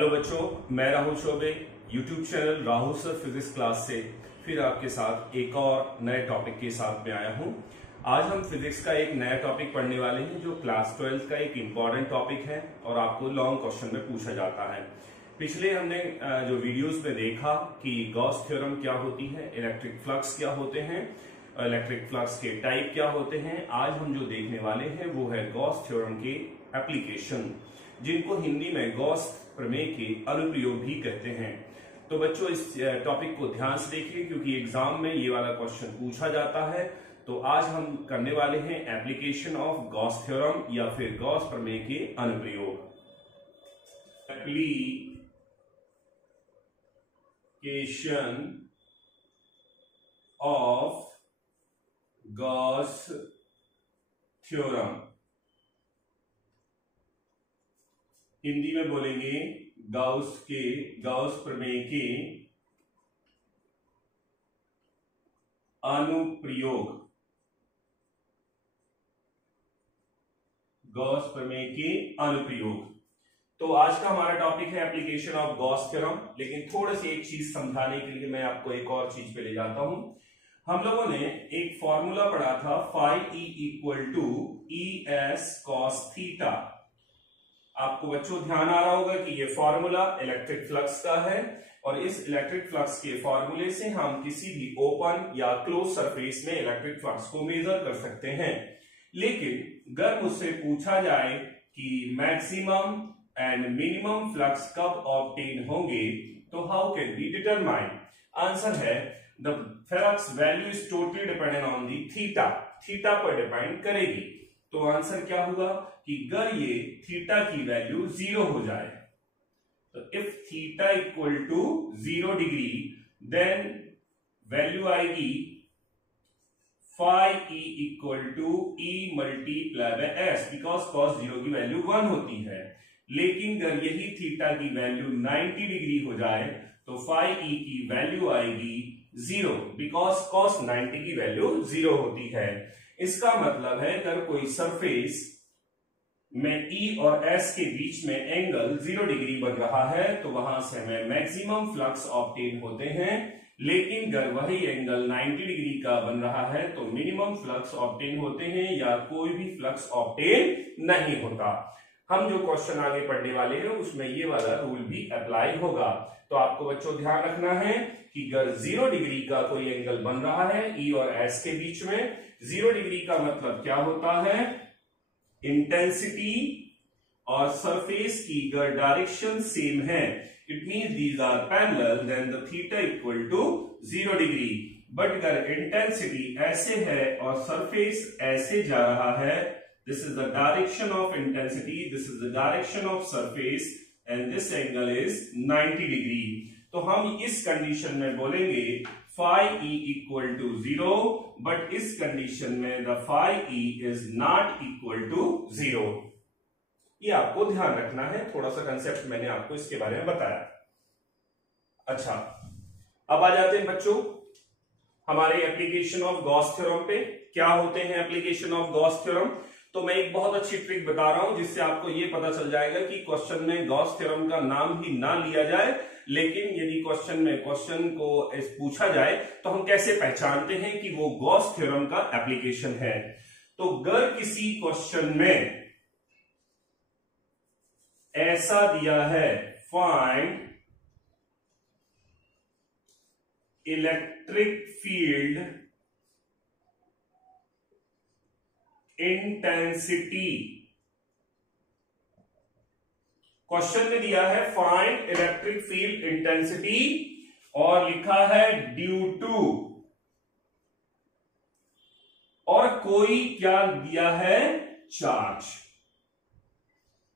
Hello बच्चों, मैं Rahul Choubey YouTube channel Rahul sir physics class से फिर आपके साथ एक और नए टॉपिक के साथ में आया हूं। आज हम फिजिक्स का एक नया टॉपिक पढ़ने वाले हैं जो क्लास 12 का एक इम्पॉर्टेंट टॉपिक है और आपको लॉन्ग क्वेश्चन में पूछा जाता है। पिछले हमने जो वीडियोस में देखा कि गॉस थ्योरम क्या होती है, इलेक्ट्रिक फ्लक्स क्या होते हैं, इलेक्ट्रिक फ्लक्स के टाइप क्या होते हैं। आज हम जो देखने वाले हैं वो है गॉस थ्योरम के एप्लीकेशन, जिनको हिंदी में गॉस प्रमेय के अनुप्रयोग भी कहते हैं। तो बच्चों इस टॉपिक को ध्यान से देखिए क्योंकि एग्जाम में ये वाला क्वेश्चन पूछा जाता है। तो आज हम करने वाले हैं एप्लीकेशन ऑफ गॉस थ्योरम या फिर गॉस प्रमेय के अनुप्रयोग। Application of Gauss theorem, Hindi में बोलेंगे गॉस प्रमेय के अनुप्रयोग। गॉस प्रमेय के अनुप्रयोग। तो आज का हमारा टॉपिक है एप्लीकेशन ऑफ गॉस थ्योरम। लेकिन थोड़ी सी एक चीज समझाने के लिए मैं आपको एक और चीज पे ले जाता हूं। हम लोगों ने एक फॉर्मूला पढ़ा था phi E equal to E S cos theta. आपको बच्चों ध्यान आ रहा होगा कि ये फॉर्मूला इलेक्ट्रिक फ्लक्स का है और इस इलेक्ट्रिक फ्लक्स के फॉर्मूले से हम किसी भी ओपन या क्लोज सरफेस में इलेक्ट्रिक फ्लक्स को मेजर कर सकते हैं। लेकिन अगर मुझसे पूछा जाए कि मैक्सिमम एंड मिनिमम फ्लक्स कब ऑब्टेन होंगे तो how can we determine? Answer है the flux value is totally dependent on the theta. Theta पर डिपेंड करेगी। तो आंसर क्या होगा कि अगर ये थीटा की वैल्यू 0 हो जाए, तो if theta equal to 0 degree then value आएगी phi E equal to E multiply by S, because cos 0 की वैल्यू 1 होती है। लेकिन अगर यही थीटा की वैल्यू 90 डिग्री हो जाए तो फाई ई की वैल्यू आएगी 0, बिकॉज कॉस 90 की वैल्यू 0 होती है। इसका मतलब है अगर कोई सरफेस में E और S के बीच में एंगल 0 डिग्री बन रहा है तो वहां से हमें मैक्सिमम फ्लक्स ऑब्टेन होते हैं। लेकिन अगर वही एंगल 90 डिग्री का बन रहा है तो मिनिमम फ्लक्स ऑब्टेन होते हैं या कोई भी फ्लक्स ऑब्टेन नहीं होता। हम जो क्वेश्चन आगे पढ़ने वाले हैं उसमें ये वाला रूल भी अप्लाई होगा। तो आपको बच्चों ध्यान रखना है कि अगर 0 डिग्री का कोई एंगल बन रहा है E और S के बीच में, 0 डिग्री का मतलब क्या होता है? इंटेंसिटी और सरफेस की अगर डायरेक्शन सेम है, it means these are parallel, then the theta equal to 0 degree. But अगर इंटेंसिटी ऐसे है और सरफेस ऐसे जा रहा है, this is the direction of intensity, this is the direction of surface and this angle is 90 degree. तो हम इस कंडीशन में बोलेंगे phi E equal to 0, but इस कंडीशन में the phi E is not equal to 0। ये आपको ध्यान रखना है। थोड़ा सा कंसेप्ट मैंने आपको इसके बारे में बताया। अच्छा, अब आ जाते हैं बच्चों हमारे एप्लीकेशन ऑफ गॉस थ्योरम पे। क्या होते हैं एप्लीकेशन ऑफ गॉस थ्योरम? तो मैं एक बहुत अच्छी ट्रिक बता रहा हूं जिससे आपको ये पता चल जाएगा कि क्वेश्चन में गॉस थ्योरम का नाम ही ना लिया जाए, लेकिन यदि क्वेश्चन को पूछा जाए तो हम कैसे पहचानते हैं कि वो गॉस थ्योरम का एप्लीकेशन है। तो अगर किसी क्वेश्चन में ऐसा दिया है find electric field intensity, question में दिया है फाइंड इलेक्ट्रिक फील्ड इंटेंसिटी और लिखा है ड्यू टू, और कोई क्या दिया है? चार्ज।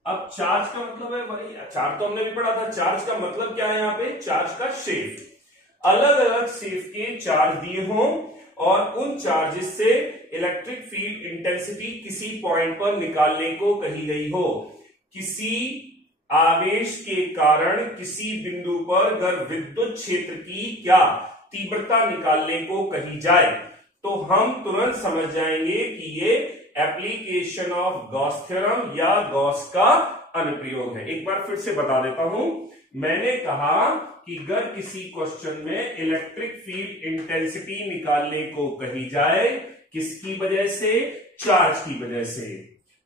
अब चार्ज का मतलब है भाई, चार्ज तो हमने भी पढ़ा था। चार्ज का मतलब क्या है? यहां पे चार्ज का शेप, अलग अलग शेप के चार्ज दिए हों और उन चार्जेस से इलेक्ट्रिक फील्ड इंटेंसिटी किसी पॉइंट पर निकालने को कही गई हो। किसी आवेश के कारण किसी बिंदु पर अगर विद्युत क्षेत्र की क्या तीव्रता निकालने को कही जाए तो हम तुरंत समझ जाएंगे कि ये एप्लीकेशन ऑफ गॉस थ्योरम या गॉस का अनुप्रयोग है। एक बार फिर से बता देता हूं, मैंने कहा कि अगर किसी क्वेश्चन में इलेक्ट्रिक फील्ड इंटेंसिटी निकालने को कही जाए किसकी वजह से, चार्ज की वजह से,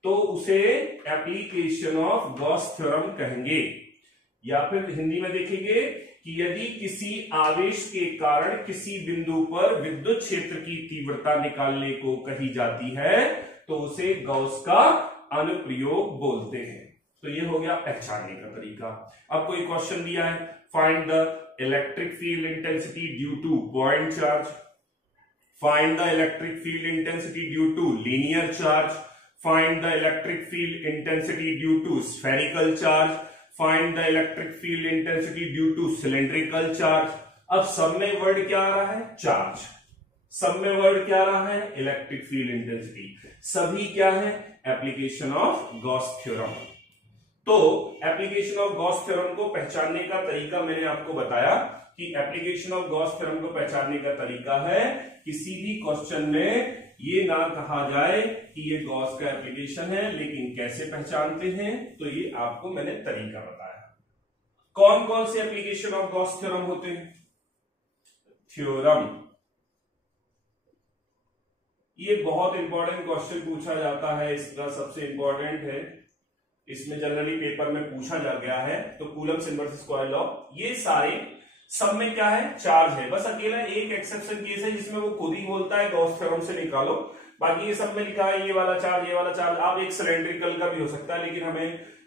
तो उसे एप्लीकेशन ऑफ गॉस थ्योरम कहेंगे। या फिर हिंदी में देखेंगे कि यदि किसी आवेश के कारण किसी बिंदु पर विद्युत क्षेत्र की तीव्रता निकालने को कही जाती है तो उसे गॉस का अनुप्रयोग बोलते हैं। तो ये हो गया पहचानने का तरीका। अब कोई क्वेश्चन दिया है, find the electric field intensity due to point charge, find the electric field intensity due to linear charge, find the electric field intensity due to spherical charge, find the electric field intensity due to cylindrical charge. अब सब में word क्या आ रहा है, charge. सब में word क्या आ रहा है, इलेक्ट्रिक फील्ड इंटेंसिटी। सभी क्या है, एप्लीकेशन ऑफ गॉस थ्योरम। तो एप्लीकेशन ऑफ गॉस थ्योरम को पहचानने का तरीका मैंने आपको बताया कि एप्लीकेशन ऑफ गॉस थ्योरम को पहचानने का तरीका है किसी भी क्वेश्चन में ये ना कहा जाए कि ये गॉस का एप्लीकेशन है, लेकिन कैसे पहचानते हैं तो ये आपको मैंने तरीका बताया। कौन कौन से एप्लीकेशन ऑफ गॉस थ्योरम होते हैं, थ्योरम, ये बहुत इंपॉर्टेंट क्वेश्चन पूछा जाता है, इसका सबसे इंपॉर्टेंट है, इसमें जनरली पेपर में पूछा जा गया है। तो कूलम्ब्स इनवर्स स्क्वायर लॉ, ये सारे सब में क्या है, चार्ज है। बस अकेला एक एक्सेप्शन केस है जिसमें वो खुद ही बोलता है गॉस थ्योरम से निकालो, बाकी ये सब में लिखा है ये वाला चार्ज, ये वाला चार्ज। आप एक सिलेंड्रिकल का भी हो सकता है, लेकिन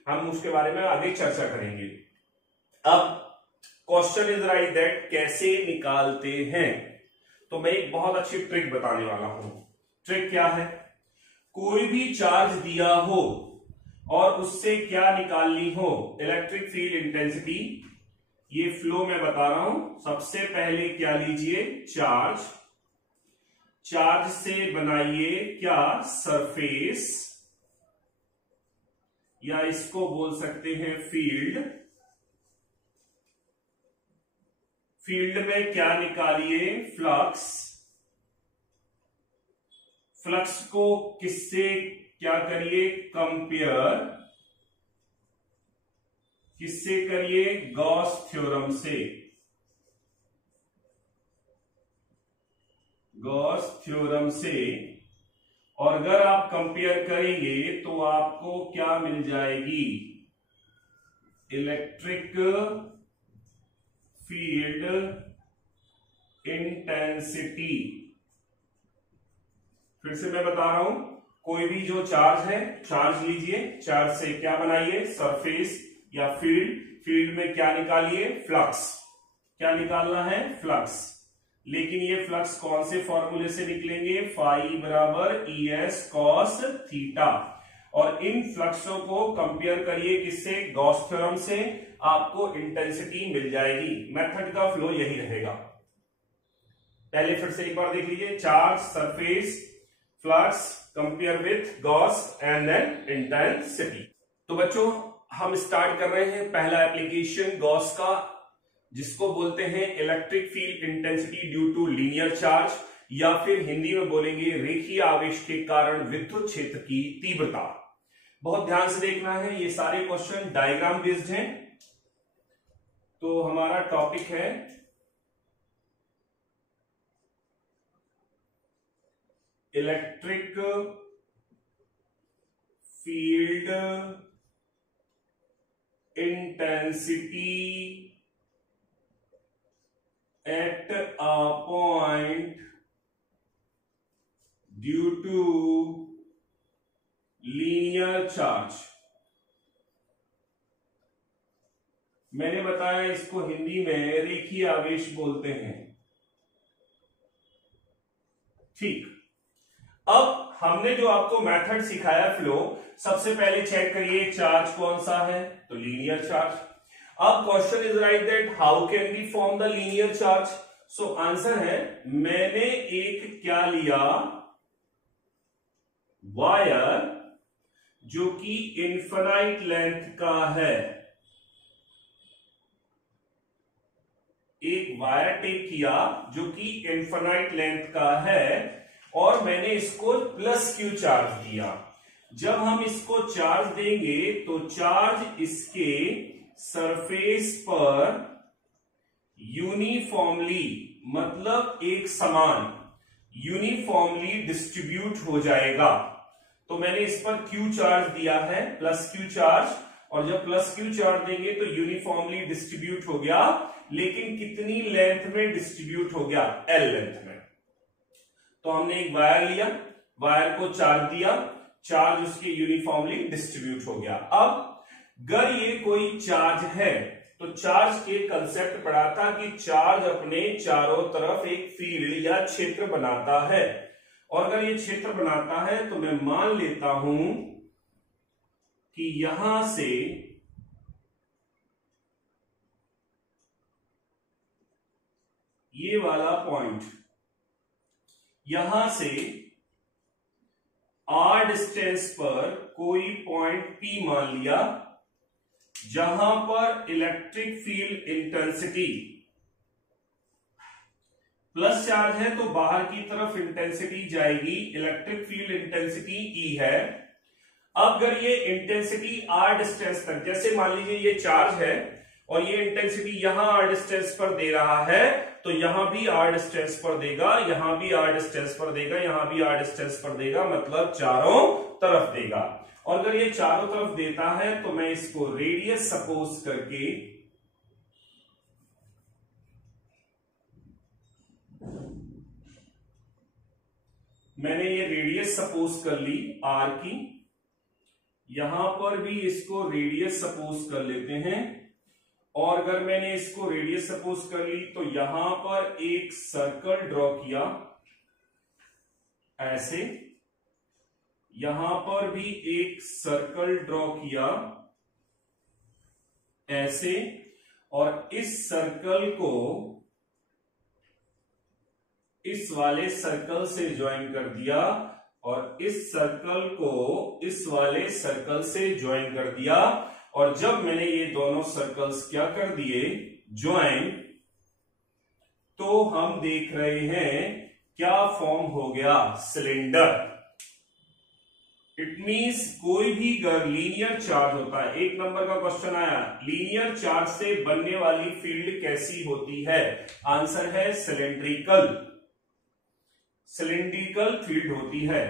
हम उसके बारे में आगे चर्चा करेंगे। अब क्वेश्चन इज राइट दैट कैसे निकालते हैं, तो मैं एक बहुत अच्छी ट्रिक बताने वाला हूं। ट्रिक क्या है, कोई भी चार्ज दिया हो और उससे क्या निकालनी हो, इलेक्ट्रिक फील्ड इंटेंसिटी, ये फ्लो में बता रहा हूं। सबसे पहले क्या लीजिए, चार्ज, चार्ज से बनाइए क्या, सरफेस, या इसको बोल सकते हैं फील्ड। फील्ड में क्या निकालिए, फ्लक्स। फ्लक्स को किससे क्या करिए, कंपेयर, किससे करिए, गॉस थ्योरम से, गॉस थ्योरम से। और अगर आप कंपेयर करेंगे तो आपको क्या मिल जाएगी, इलेक्ट्रिक फील्ड इंटेंसिटी। फिर से मैं बता रहा हूं, कोई भी जो चार्ज है, चार्ज लीजिए, चार्ज से क्या बनाइए, सरफेस या फील्ड। फील्ड में क्या निकालिए, फ्लक्स। क्या निकालना है, फ्लक्स। लेकिन ये फ्लक्स कौन से फॉर्मूले से निकलेंगे, फाई बराबर ES cos थीटा। और इन फ्लक्सों को कंपेयर करिए किससे, गॉस थ्योरम से, आपको इंटेंसिटी मिल जाएगी। मेथड का फ्लो यही रहेगा। पहले फिर से एक बार देख लीजिए, charge, surface, flux, compare with Gauss and then intensity. तो बच्चों हम स्टार्ट कर रहे हैं पहला एप्लीकेशन गॉस का, जिसको बोलते हैं electric field intensity due to linear charge, या फिर हिंदी में बोलेंगे रेखीय आवेश के कारण विद्युत क्षेत्र की तीव्रता। बहुत ध्यान से देखना है, ये सारे क्वेश्चन डायग्राम बेस्ड हैं। तो हमारा टॉपिक है electric field intensity at a point due to linear charge. मैंने बताया इसको हिंदी में रेखीय आवेश बोलते हैं। ठीक, अब हमने जो आपको मेथड सिखाया फ्लो, सबसे पहले चेक करिए चार्ज कौन सा है, तो लीनियर चार्ज। अब question is right that how can be form the linear charge. So answer है, मैंने एक क्या लिया, वायर जो कि इनफाइनाइट लेंथ का है, एक वायर टेक किया जो कि इनफाइनाइट लेंथ का है, और मैंने इसको प्लस क्यू चार्ज दिया। जब हम इसको चार्ज देंगे तो चार्ज इसके सरफेस पर यूनिफॉर्मली, मतलब एक समान, यूनिफॉर्मली डिस्ट्रीब्यूट हो जाएगा। तो मैंने इस पर क्यू चार्ज दिया है, प्लस क्यू चार्ज, और जब प्लस क्यू चार्ज देंगे तो यूनिफॉर्मली डिस्ट्रीब्यूट हो गया, लेकिन कितनी लेंथ में डिस्ट्रीब्यूट हो गया? एल लेंथ में। तो हमने एक वायर लिया, वायर को चार्ज दिया, चार्ज उसके यूनिफॉर्मली डिस्ट्रीब्यूट हो गया। अब अगर ये कोई चार्ज है तो चार्ज के कंसेप्ट पढ़ा था कि चार्ज अपने चारों तरफ एक फील्ड या क्षेत्र बनाता है, और अगर ये क्षेत्र बनाता है तो मैं मान लेता हूं कि यहां से ये वाला पॉइंट, यहां से आर डिस्टेंस पर कोई पॉइंट पी मान लिया, जहां पर electric field intensity plus charge है तो बाहर की तरफ इंटेंसिटी जाएगी, इलेक्ट्रिक फील्ड इंटेंसिटी ई है। अब अगर ये इंटेंसिटी आर डिस्टेंस तक, जैसे मान लीजिए ये चार्ज है और ये इंटेंसिटी यहां आर डिस्टेंस पर दे रहा है, तो यहां भी आर डिस्टेंस पर देगा, यहां भी आर डिस्टेंस पर देगा, यहां भी आर डिस्टेंस पर देगा, मतलब चारों तरफ देगा। और अगर ये चारों तरफ देता है तो मैं इसको रेडियस सपोज करके मैंने ये रेडियस सपोज कर ली आर की, यहां पर भी इसको रेडियस सपोज कर लेते हैं, और अगर मैंने इसको रेडियस सपोज कर ली तो यहां पर एक सर्कल ड्रॉ किया ऐसे, यहां पर भी एक सर्कल ड्रॉ किया ऐसे, और इस सर्कल को इस वाले सर्कल से ज्वाइन कर दिया, और इस सर्कल को इस वाले सर्कल से ज्वाइन कर दिया, और जब मैंने ये दोनों सर्कल्स क्या कर दिए? ज्वाइन, तो हम देख रहे हैं क्या फॉर्म हो गया? सिलेंडर। इट मींस कोई भी अगर लीनियर चार्ज होता है, एक नंबर का क्वेश्चन आया, लीनियर चार्ज से बनने वाली फील्ड कैसी होती है? आंसर है सिलेंड्रिकल, सिलेंड्रिकल फील्ड होती है।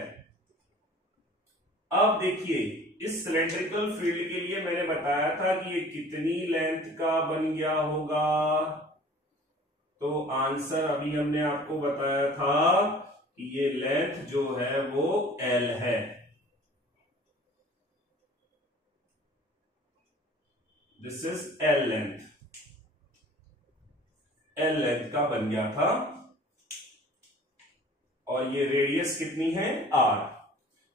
अब देखिए, इस सिलेंड्रिकल फील्ड के लिए मैंने बताया था कि ये कितनी लेंथ का बन गया होगा, तो आंसर अभी हमने आपको बताया था कि ये लेंथ जो है वो एल है। This is L length, L length का बन गया था, और ये रेडियस कितनी है? आर।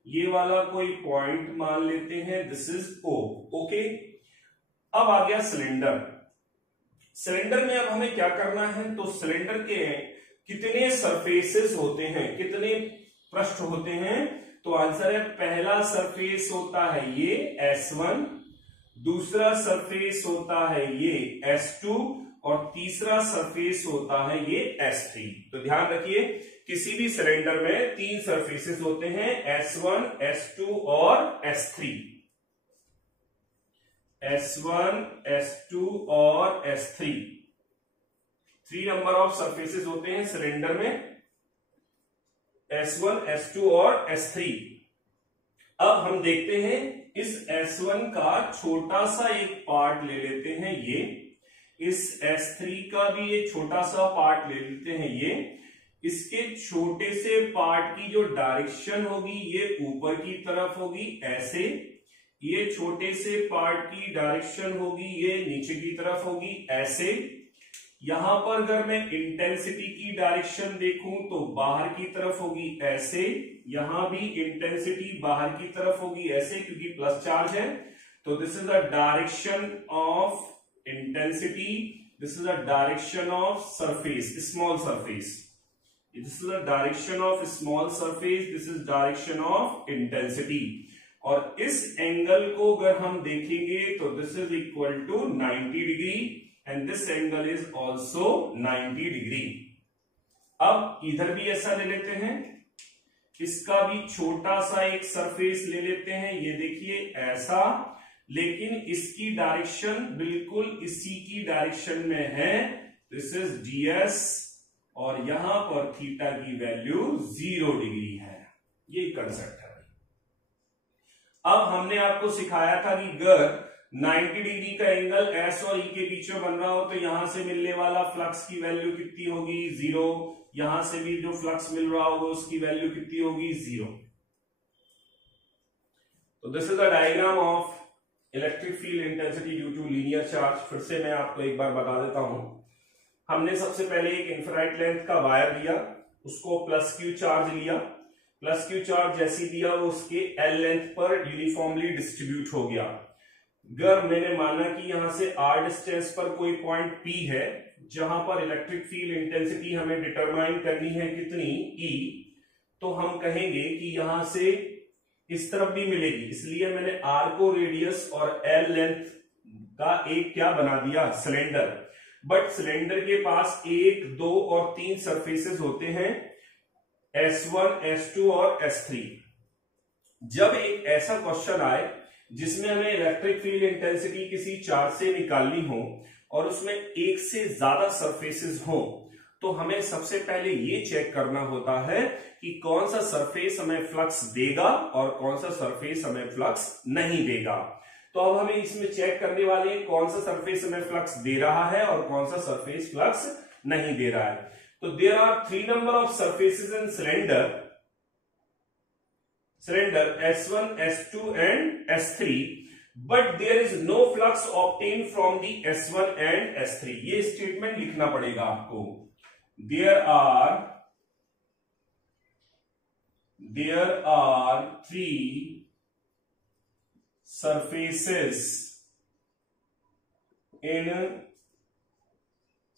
ये वाला कोई पॉइंट मान लेते हैं, दिस इज ओ। ओके, अब आ गया सिलेंडर। सिलेंडर में अब हमें क्या करना है? तो सिलेंडर के कितने सरफेसेस होते हैं, कितने पृष्ठ होते हैं? तो आंसर है, पहला सरफेस होता है ये S1, दूसरा सरफेस होता है ये S2, और तीसरा सरफेस होता है ये S3। तो ध्यान रखिए, किसी भी सिलेंडर में 3 सरफेसेस होते हैं, S1, S2 और S3। S1, S2 और S3, 3 नंबर ऑफ सरफेसेस होते हैं सिलेंडर में, S1, S2 और S3। अब हम देखते हैं, इस S1 का छोटा सा एक पार्ट ले लेते हैं ये, इस S3 का भी एक छोटा सा पार्ट ले लेते हैं ये। इसके छोटे से पार्ट की जो डायरेक्शन होगी ये ऊपर की तरफ होगी ऐसे, ये छोटे से पार्ट की डायरेक्शन होगी ये नीचे की तरफ होगी ऐसे। यहां पर अगर मैं इंटेंसिटी की डायरेक्शन देखूं तो बाहर की तरफ होगी ऐसे, यहां भी इंटेंसिटी बाहर की तरफ होगी ऐसे, क्योंकि प्लस चार्ज है। तो this is the direction of intensity, this is the direction of surface, small surface, this is the direction of small surface, this is direction of intensity. और इस एंगल को अगर हम देखेंगे तो this is equal to 90 degree and this angle is also 90 degree. अब इधर भी ऐसा ले लेते हैं, इसका भी छोटा सा एक सरफेस ले लेते हैं, ये देखिए ऐसा, लेकिन इसकी डायरेक्शन बिल्कुल इसी की डायरेक्शन में है, दिस इज ds, और यहां पर थीटा की वैल्यू 0 डिग्री है। ये कंसेप्ट है। अब हमने आपको सिखाया था कि अगर 90 डिग्री का एंगल S और E के बीच में बन रहा हो तो यहां से मिलने वाला फ्लक्स की वैल्यू कितनी होगी, 0। यहां से भी जो फ्लक्स मिल रहा होगा उसकी वैल्यू कितनी होगी, 0। तो this is the diagram of electric field intensity due to linear charge. फिर से मैं आपको एक बार बता देता हूं। हमने सबसे पहले एक इन्फिनाइट लेंथ का वायर लिया, उसको प्लस क्यू चार्ज लिया, प्लस क्यू चार्ज जैसी दिया वो उसके एल लेंथ पर यूनिफॉर्मली डिस्ट्रीब्यूट हो गया। अगर मैंने माना कि यहां से आर डिस्टेंस पर कोई पॉइंट पी है जहां पर इलेक्ट्रिक फील्ड इंटेंसिटी हमें डिटरमाइन करनी है कितनी, ई, तो हम कहेंगे कि यहां से इस तरफ भी मिलेगी, इसलिए मैंने आर को रेडियस और एल लेंथ का एक क्या बना दिया, सिलेंडर। बट सिलेंडर के पास 1, 2 और 3 सरफेसेस होते हैं, S1, S2 और S3। जब एक ऐसा क्वेश्चन आए जिसमें हमें इलेक्ट्रिक फील्ड इंटेंसिटी किसी चार्ज से निकालनी हो और उसमें एक से ज्यादा सरफेसेस हो, तो हमें सबसे पहले ये चेक करना होता है कि कौन सा सरफेस हमें फ्लक्स देगा और कौन सा सरफेस हमें फ्लक्स नहीं देगा। तो अब हमें इसमें चेक करने वाले हैं कौन सा सरफेस हमें फ्लक्स दे रहा है और कौन सा सरफेस फ्लक्स नहीं दे रहा है। तो there are 3 number of surfaces in cylinder S1, S2 and S3, but there is no flux obtained from the S1 and S3। ये स्टेटमेंट लिखना पड़ेगा आपको। There are 3 surfaces in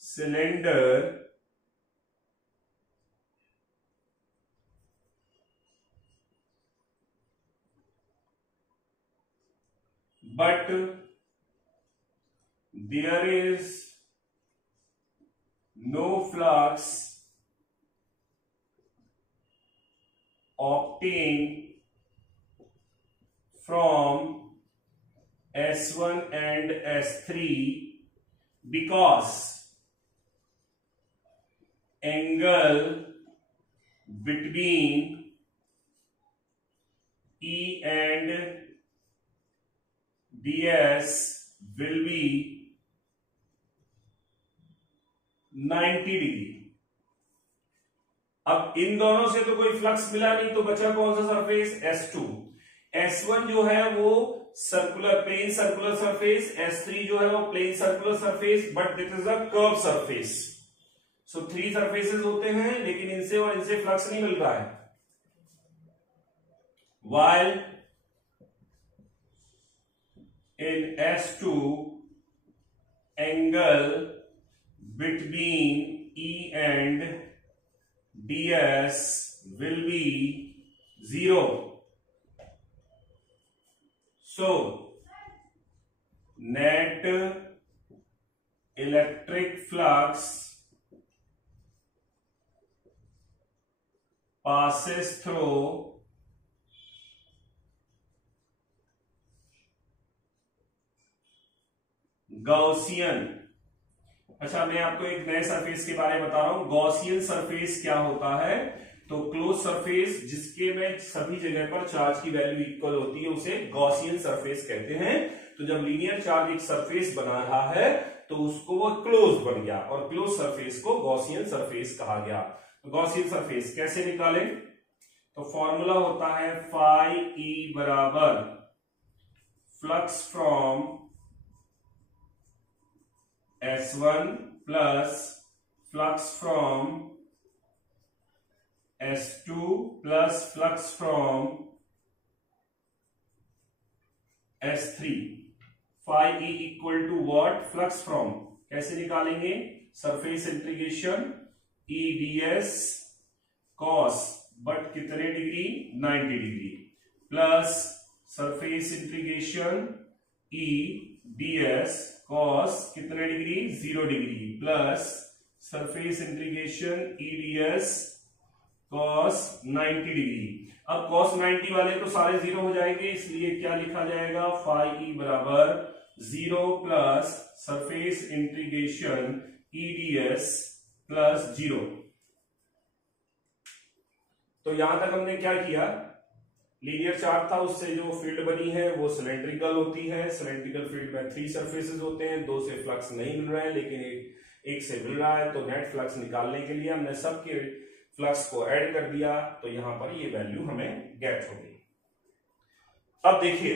cylinder but there is no flux obtained from S1 and S3 because angle between E and ds will be 90 degree. अब इन दोनों से तो कोई flux मिला नहीं, तो बचा कौन सा सरफेस, S2। S1 जो है वो circular, plane circular surface, S3 जो है वो plane circular surface, but this is a curve surface. So 3 surfaces होते हैं, लेकिन इनसे और इनसे फ्लक्स नहीं मिल रहा है। While in S2 angle between E and ds will be 0. So net electric flux passes through Gaussian. अच्छा, मैं आपको एक नए सरफेस के बारे में बता रहा हूं। गॉसियन सरफेस क्या होता है, तो क्लोज सरफेस जिसके में सभी जगह पर चार्ज की वैल्यू इक्वल होती है उसे गॉसियन सरफेस कहते हैं। तो जब लीनियर चार्ज एक सरफेस बना रहा है तो उसको वो क्लोज बन गया और क्लोज सरफेस को गॉसियन सरफेस कहा गया। तो गॉसियन सरफेस कैसे निकालें, तो फॉर्मूला होता है फाई ई बराबर flux from S1 plus flux from S2 plus flux from S3। phi E equal to what, flux from, कैसे निकालेंगे, surface integration E ds cos, but कितने degree, 90 degree, plus surface integration E ds cos कितने degree, 0 degree, plus surface integration E ds cos 90 degree. अब cos 90 वाले तो सारे zero हो जाएंगे, इसलिए क्या लिखा जाएगा, फाई ई बराबर 0 plus surface integration EDS plus 0। तो यहां तक हमने क्या किया, लीनियर चार्ट था, उससे जो फील्ड बनी है वो सिलेंड्रिकल होती है। सिलेंड्रिकल फील्ड में 3 सरफेसेस होते हैं, 2 से फ्लक्स नहीं मिल रहा है लेकिन एक से मिल रहा है, तो नेट फ्लक्स निकालने के लिए हमने सबके फ्लक्स को ऐड कर दिया, तो यहां पर ये वैल्यू हमें गेट हो गई। अब देखिए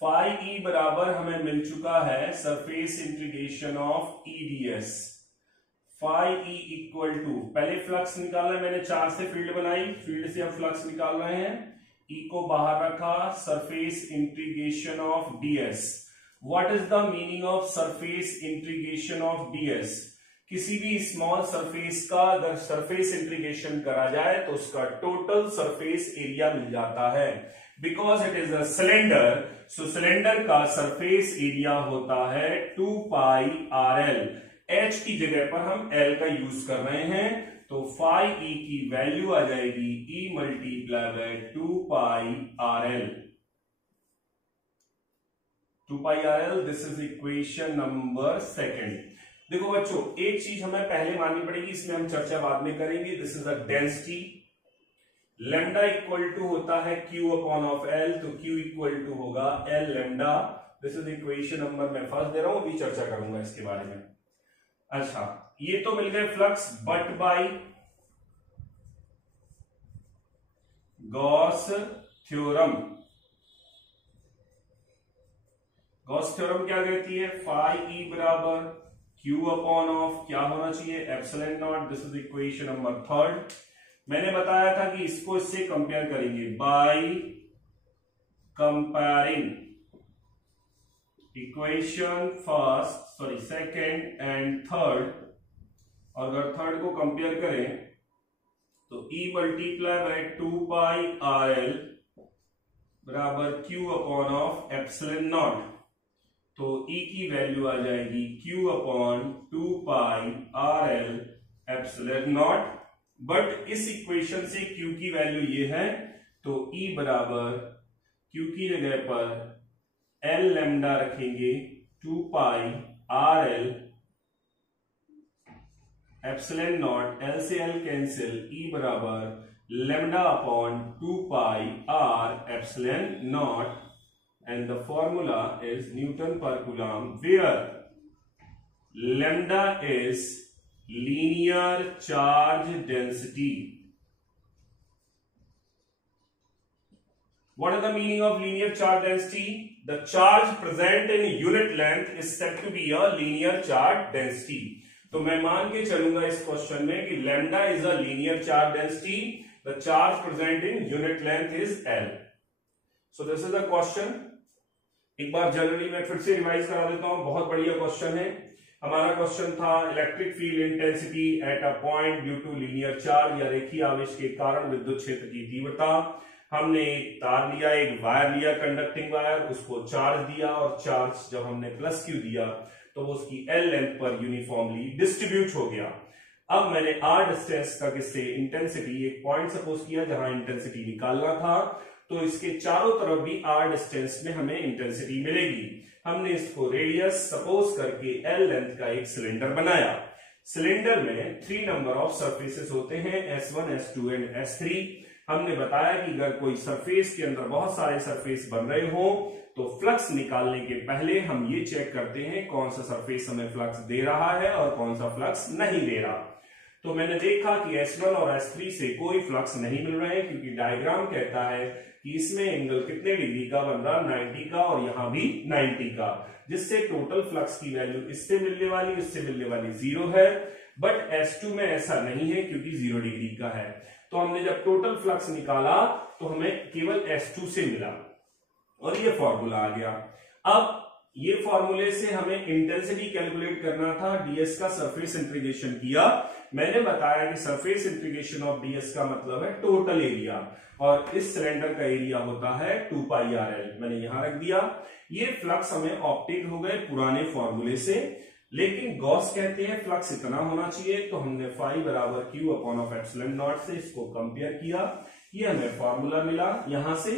फाई ई बराबर हमें मिल चुका है surface integration of EDS. Phi E equal to, पहले फ्लक्स निकाला मैंने, 4 से फील्ड बनाई, फील्ड से अब फ्लक्स निकाल रहे हैं, ई को बाहर रखा, surface integration of DS. What is the meaning of surface integration of DS? किसी भी स्मॉल सरफेस का अगर सरफेस इंटीग्रेशन करा जाए तो उसका टोटल सरफेस एरिया मिल जाता है। Because it is a cylinder, so cylinder का सरफेस एरिया होता है 2 पाई आर एल। एच की जगह पर हम एल का यूज कर रहे हैं, तो फाई ई की वैल्यू आ जाएगी E multiply by 2 pi R L. 2 pi R L, this is equation number 2। देखो बच्चों, एक चीज हमें पहले माननी पड़ेगी, इसमें हम चर्चा बाद में करेंगे। This is a density, lambda equal to होता है Q अपॉन ऑफ L, तो Q इक्वल टू होगा L lambda. This is equation number मैं फर्स्ट दे रहा हूं, अभी चर्चा करूंगा इसके बारे में। अच्छा, ये तो मिल गए flux, but by Gauss theorem. Gauss theorem क्या कहती है, फाई ई बराबर Q अपॉन ऑफ क्या होना चाहिए, epsilon not. This is equation number 3। मैंने बताया था कि इसको इससे कंपेयर करेंगे by comparing equation second and third. और अगर थर्ड को कंपेयर करें तो E multiply by 2 pi R L बराबर Q upon of epsilon not. तो E की वैल्यू आ जाएगी Q upon 2 pi R L epsilon not. But इस इक्वेशन से Q की वैल्यू ये है, तो E बराबर Q की जगह पर L लैम्डा रखेंगे 2 pi R L epsilon naught, L से L कैंसिल, E बराबर lambda upon 2 pi R epsilon naught, and the formula is newton per coulomb, where lambda is linear charge density. What is the meaning of linear charge density? The charge present in unit length is said to be a linear charge density. तो मैं मान के चलूंगा इस question में कि lambda is a linear charge density, the charge present in unit length is L. So this is the question. एक बार generally मैं फिर से रिवाइज करा देता हूं, बहुत बढ़िया क्वेश्चन है। हमारा क्वेश्चन था electric field intensity at a point due to linear charge, या रेखीय आवेश के कारण विद्युत क्षेत्र की तीव्रता। हमने एक तार लिया, एक वायर लिया, कंडक्टिंग वायर, उसको चार्ज दिया, और चार्ज जब हमने प्लस क्यू दिया तो वो उसकी एल लेंथ पर यूनिफॉर्मली डिस्ट्रीब्यूट हो गया। अब मैंने आर डिस्टेंस तक इससे इंटेंसिटी, एक पॉइंट सपोज किया जहां इंटेंसिटी निकालना था, तो इसके चारों तरफ भी आर डिस्टेंस में हमें इंटेंसिटी मिलेगी। हमने इसको रेडियस सपोज करके एल लेंथ का एक सिलेंडर बनाया। सिलेंडर में 3 नंबर ऑफ सरफेसेस होते हैं, S1, S2 एंड S3। हमने बताया कि अगर कोई सरफेस के अंदर बहुत सारे सरफेस बन रहे हो तो फ्लक्स निकालने के पहले हम ये चेक करते हैं कौन सा सरफेस हमें फ्लक्स दे रहा है और कौन सा फ्लक्स नहीं दे रहा। तो मैंने देखा कि S1 और S3 से कोई फ्लक्स नहीं मिल रहे हैं, क्योंकि डायग्राम कहता है कि इसमें एंगल कितने डिग्री का बन रहा, 90 का, और यहां भी 90 का, जिससे टोटल फ्लक्स की वैल्यू इससे मिलने वाली, इससे मिलने वाली 0 है। बट S2 में ऐसा नहीं है क्योंकि 0 डिग्री का है। तो हमने जब टोटल फ्लक्स निकाला तो हमें केवल S2 से मिला, और ये फॉर्मूला आ गया। अब ये फॉर्मूले से हमें इंटेंसिटी कैलकुलेट करना था, डीएस का सरफेस इंटीग्रेशन किया। मैंने बताया कि सरफेस इंटीग्रेशन ऑफ डीएस का मतलब है टोटल एरिया, और इस सिलेंडर का एरिया होता है 2 पाई आर एल। मैंने यहां रख दिया। ये फ्लक्स हमें ऑप्टेन हो गए पुराने फॉर्मूले से, लेकिन गॉस कहते हैं फ्लक्स इतना होना चाहिए, तो हमने फाई बराबर Q upon of epsilon not से इसको कंपेयर किया, ये हमें फॉर्मूला मिला यहां से।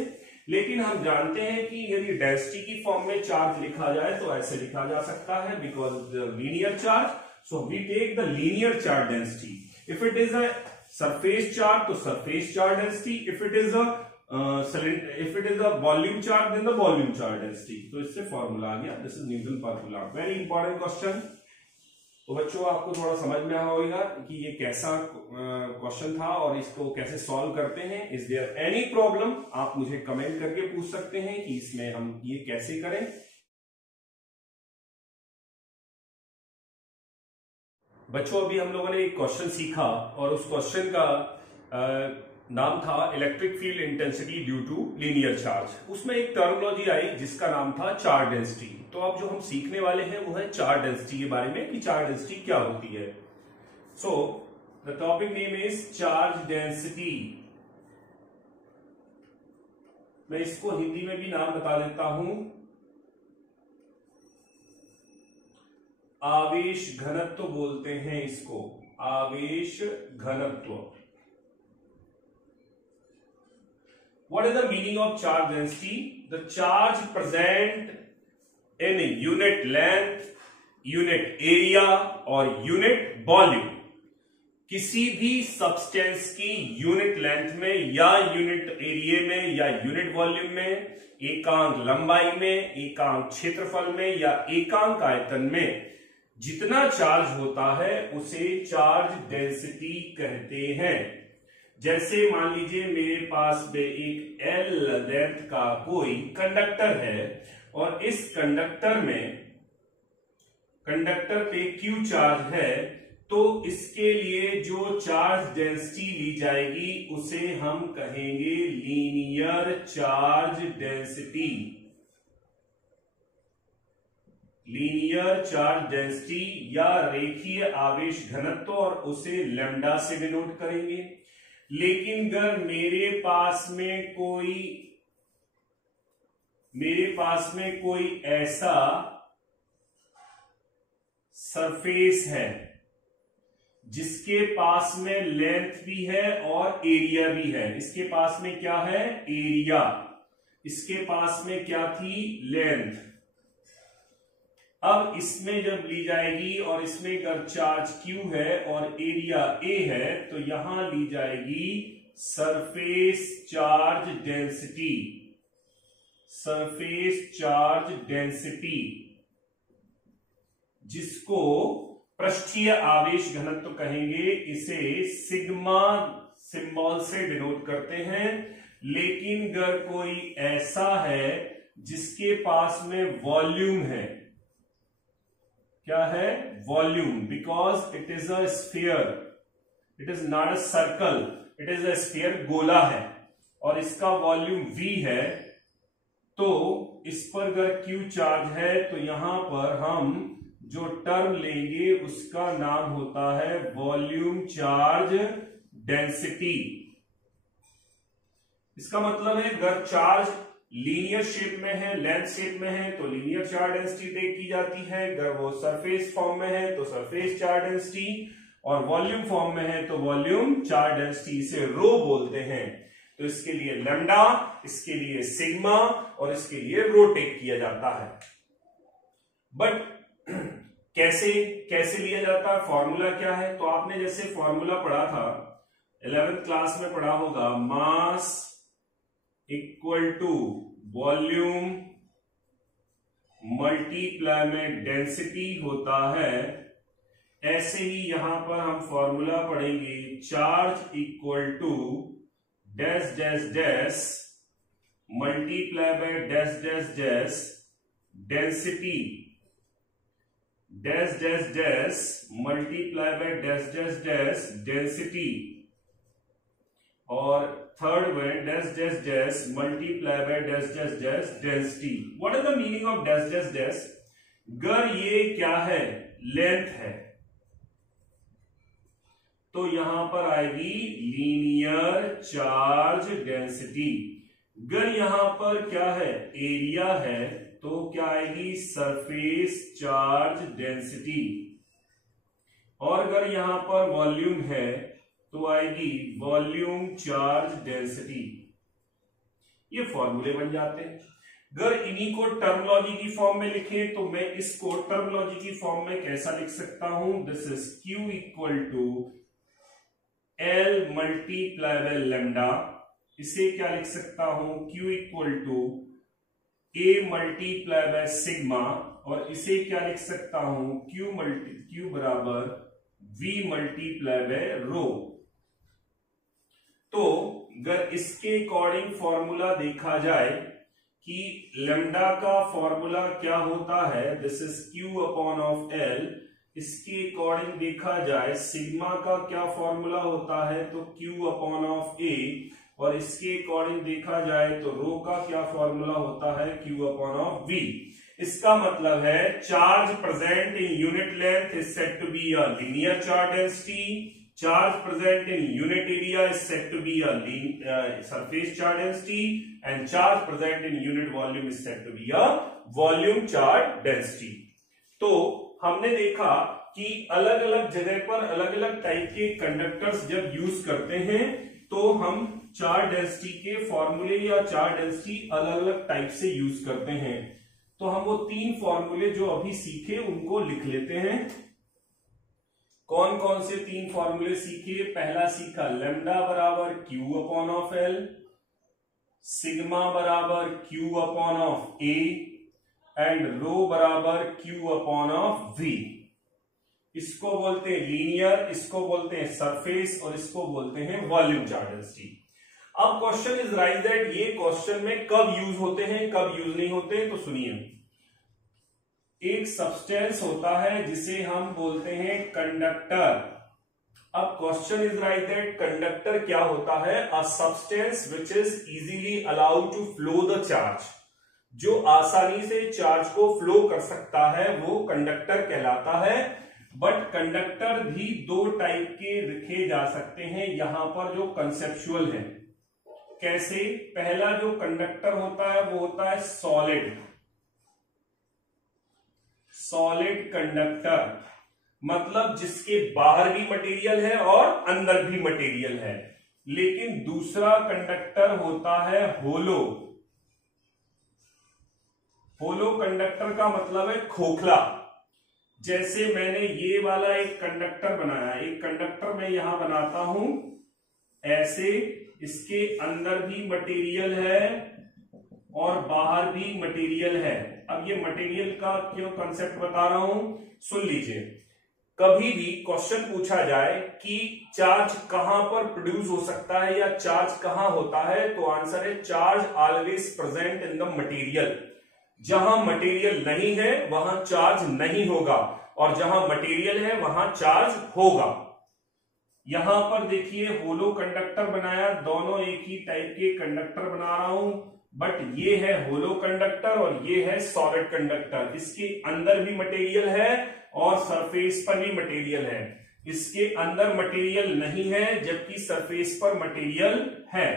लेकिन हम जानते हैं कि यदि डेंसिटी की फॉर्म में चार्ज लिखा जाए तो ऐसे लिखा जा सकता है, because the linear charge, so we take the linear charge density. If it is a surface charge तो surface charge density, if it is a volume charge then the volume charge density. तो इससे formula आ गया, this is newton per coulomb. Very important question. तो बच्चों आपको थोड़ा समझ में आया होगा कि ये कैसा क्वेश्चन था और इसको कैसे सॉल्व करते हैं। इज देयर एनी प्रॉब्लम, आप मुझे कमेंट करके पूछ सकते हैं कि इसमें हम ये कैसे करें। बच्चों अभी हम लोगों ने एक क्वेश्चन सीखा और उस क्वेश्चन का नाम था electric field intensity due to linear charge. उसमें एक टर्मिनोलॉजी आई जिसका नाम था चार्ज डेंसिटी। तो अब जो हम सीखने वाले हैं वो है चार्ज डेंसिटी के बारे में कि चार्ज डेंसिटी क्या होती है। So the topic name is charge density. मैं इसको हिंदी में भी नाम बता देता हूं, आवेश घनत्व बोलते हैं इसको, आवेश घनत्व। What is the meaning of charge density? The charge present in unit length, unit area और unit volume। किसी भी सब्सटेंस की यूनिट लेंथ में या यूनिट एरिया में या यूनिट वॉल्यूम में, एकांक लंबाई में, एकांक क्षेत्रफल में या एकांक आयतन में जितना चार्ज होता है उसे चार्ज डेंसिटी कहते हैं। जैसे मान लीजिए मेरे पास में एक L लेंथ का कोई कंडक्टर है और इस कंडक्टर पे Q चार्ज है, तो इसके लिए जो चार्ज डेंसिटी ली जाएगी उसे हम कहेंगे linear charge density. Linear charge density या रेखीय आवेश घनत्व, और उसे लैम्डा से डिनोट करेंगे। लेकिन अगर मेरे पास में कोई ऐसा सरफेस है जिसके पास में लेंथ भी है और एरिया भी है, इसके पास में क्या है एरिया, इसके पास में क्या थी लेंथ। अब इसमें जब ली जाएगी और इसमें अगर चार्ज Q है और एरिया A है तो यहां ली जाएगी surface charge density, surface charge density, जिसको पृष्ठीय आवेश घनत्व कहेंगे। इसे सिग्मा सिंबल से डिनोट करते हैं। लेकिन अगर कोई ऐसा है जिसके पास में वॉल्यूम है, क्या है volume, because it is a sphere, it is not a circle, it is a sphere, गोला है और इसका वॉल्यूम V है, तो इस पर अगर Q चार्ज है तो यहां पर हम जो टर्म लेंगे उसका नाम होता है वॉल्यूम चार्ज डेंसिटी। इसका मतलब है अगर चार्ज लीनियर शेप में है, लेंथ शेप में है तो लीनियर चार्ज डेंसिटी टेक की जाती है। अगर वो सरफेस फॉर्म में है तो सरफेस चार्ज डेंसिटी, और वॉल्यूम फॉर्म में है तो वॉल्यूम चार्ज डेंसिटी, इसे रो बोलते हैं। तो इसके लिए लैम्डा, इसके लिए सिग्मा और इसके लिए रो टेक किया जाता है। बट कैसे लिया जाता है, फॉर्मूला क्या है? तो आपने जैसे फॉर्मूला पढ़ा था 11th क्लास में पढ़ा होगा, mass equal to volume multiply में डेंसिटी होता है। ऐसे ही यहां पर हम फॉर्मूला पढ़ेंगे, charge equal to dash dash dash multiply by dash dash dash density, dash dash dash multiply by dash dash dash density, और थर्ड में dash dash dash multiply by dash dash dash density. What is the meaning of dash dash dash? अगर ये क्या है length है तो यहां पर आएगी लीनियर चार्ज डेंसिटी। अगर यहां पर क्या है एरिया है तो क्या आएगी, सरफेस चार्ज डेंसिटी। और अगर यहां पर वॉल्यूम है तो आएगी वॉल्यूम चार्ज डेंसिटी। ये फॉर्मूले बन जाते हैं। अगर इन्हीं को टर्मोलॉजी की फॉर्म में लिखें तो मैं इसको टर्मोलॉजी की फॉर्म में कैसा लिख सकता हूं, this is Q equal to L multiply by lambda. इसे क्या लिख सकता हूं, Q equal to A multiply by sigma. और इसे क्या लिख सकता हूं, Q बराबर V मल्टीप्लाई बाय रो। तो अगर इसके अकॉर्डिंग फॉर्मूला देखा जाए कि लैम्डा का फॉर्मूला क्या होता है, this is Q upon of L। इसके अकॉर्डिंग देखा जाए सिग्मा का क्या फॉर्मूला होता है, तो Q अपॉन ऑफ A। और इसके अकॉर्डिंग देखा जाए तो रो का क्या फॉर्मूला होता है, Q अपॉन ऑफ V। इसका मतलब है charge present in unit length is said to be a linear charge density, charge present in unit area is said to be a surface charge density, and charge present in unit volume is said to be a volume charge density। तो हमने देखा कि अलग अलग जगह पर अलग अलग टाइप के कंडक्टर्स जब यूज करते हैं तो हम चार्ज डेंसिटी के फॉर्मूले या चार्ज डेंसिटी अलग अलग टाइप से यूज करते हैं। तो हम वो 3 फॉर्मूले जो अभी सीखे उनको लिख लेते हैं। कौन कौन से 3 फॉर्मूले सीखे, पहला सीखा लैम्डा बराबर Q upon of L, sigma बराबर Q upon of A and rho बराबर Q अपॉन ऑफ V। इसको बोलते हैं लीनियर, इसको बोलते हैं सरफेस और इसको बोलते हैं वॉल्यूम चार्ज डेंसिटी। अब क्वेश्चन इज राइज दैट ये क्वेश्चन में कब यूज होते हैं कब यूज नहीं होते, तो सुनिए। एक सब्सटेंस होता है जिसे हम बोलते हैं कंडक्टर। अब question is right that conductor क्या होता है, a substance which is easily allowed to flow the charge. जो आसानी से चार्ज को फ्लो कर सकता है वो कंडक्टर कहलाता है। बट कंडक्टर भी 2 टाइप के लिखे जा सकते हैं यहां पर जो कंसेप्चुअल है। कैसे, पहला जो कंडक्टर होता है वो होता है सॉलिड कंडक्टर, मतलब जिसके बाहर भी मटेरियल है और अंदर भी मटेरियल है। लेकिन दूसरा कंडक्टर होता है होलो कंडक्टर का मतलब है खोखला। जैसे मैंने ये वाला एक कंडक्टर बनाया, एक कंडक्टर मैं यहां बनाता हूं ऐसे, इसके अंदर भी मटेरियल है और बाहर भी मटेरियल है। अब ये मटेरियल का क्यों कंसेप्ट बता रहा हूं, सुन लीजिए। कभी भी क्वेश्चन पूछा जाए कि चार्ज कहां पर प्रोड्यूस हो सकता है या चार्ज कहां होता है, तो आंसर है charge always present in the material. जहां मटेरियल नहीं है वहां चार्ज नहीं होगा और जहां मटेरियल है वहां चार्ज होगा। यहां पर देखिए होलो कंडक्टर बनाया, दोनों एक ही टाइप के कंडक्टर बना रहा हूं, बट ये है होलो कंडक्टर और ये है सॉलिड कंडक्टर। इसके अंदर भी मटेरियल है और सरफेस पर भी मटेरियल है। इसके अंदर मटेरियल नहीं है जबकि सरफेस पर मटेरियल है।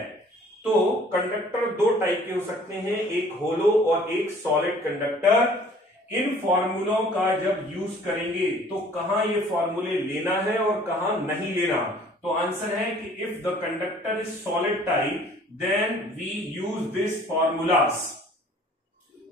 तो कंडक्टर 2 टाइप के हो सकते हैं, एक होलो और एक सॉलिड कंडक्टर। इन फॉर्मूलों का जब यूज करेंगे तो कहां ये फॉर्मूले लेना है और कहां नहीं लेना, तो आंसर है कि if the conductor is solid type then we use this formulas.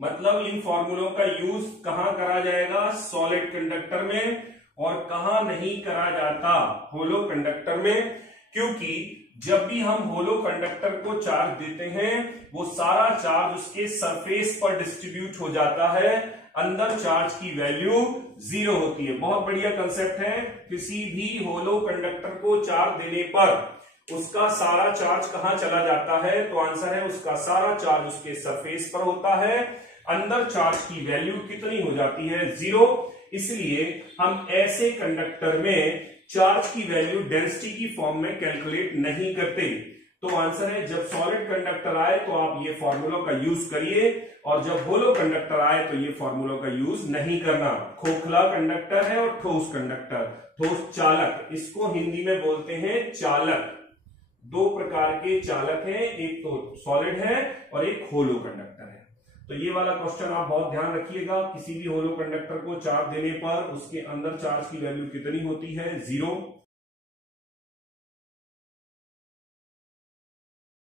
मतलब इन फॉर्मूलों का यूज कहां करा जाएगा, सॉलिड कंडक्टर में, और कहां नहीं करा जाता, होलो कंडक्टर में। क्योंकि जब भी हम होलो कंडक्टर को चार्ज देते हैं वो सारा चार्ज उसके सरफेस पर डिस्ट्रीब्यूट हो जाता है, अंदर चार्ज की वैल्यू 0 होती है। बहुत बढ़िया कंसेप्ट है। किसी भी होलो कंडक्टर को चार्ज देने पर उसका सारा चार्ज कहां चला जाता है, तो आंसर है उसका सारा चार्ज उसके सरफेस पर होता है, अंदर चार्ज की वैल्यू कितनी हो जाती है, 0। इसलिए हम ऐसे कंडक्टर में चार्ज की वैल्यू डेंसिटी की फॉर्म में कैलकुलेट नहीं करते। तो आंसर है जब सॉलिड कंडक्टर आए तो आप ये फॉर्मूलों का यूज करिए, और जब होलो कंडक्टर आए तो ये फॉर्मूलों का यूज नहीं करना। खोखला कंडक्टर है और ठोस कंडक्टर, ठोस चालक, इसको हिंदी में बोलते हैं चालक। 2 प्रकार के चालक हैं, एक तो सॉलिड है और एक होलो कंडक्टर है। तो ये वाला क्वेश्चन आप बहुत ध्यान रखिएगा। किसी भी होलो कंडक्टर को चार्ज देने पर उसके अंदर चार्ज की वैल्यू कितनी होती है? 0।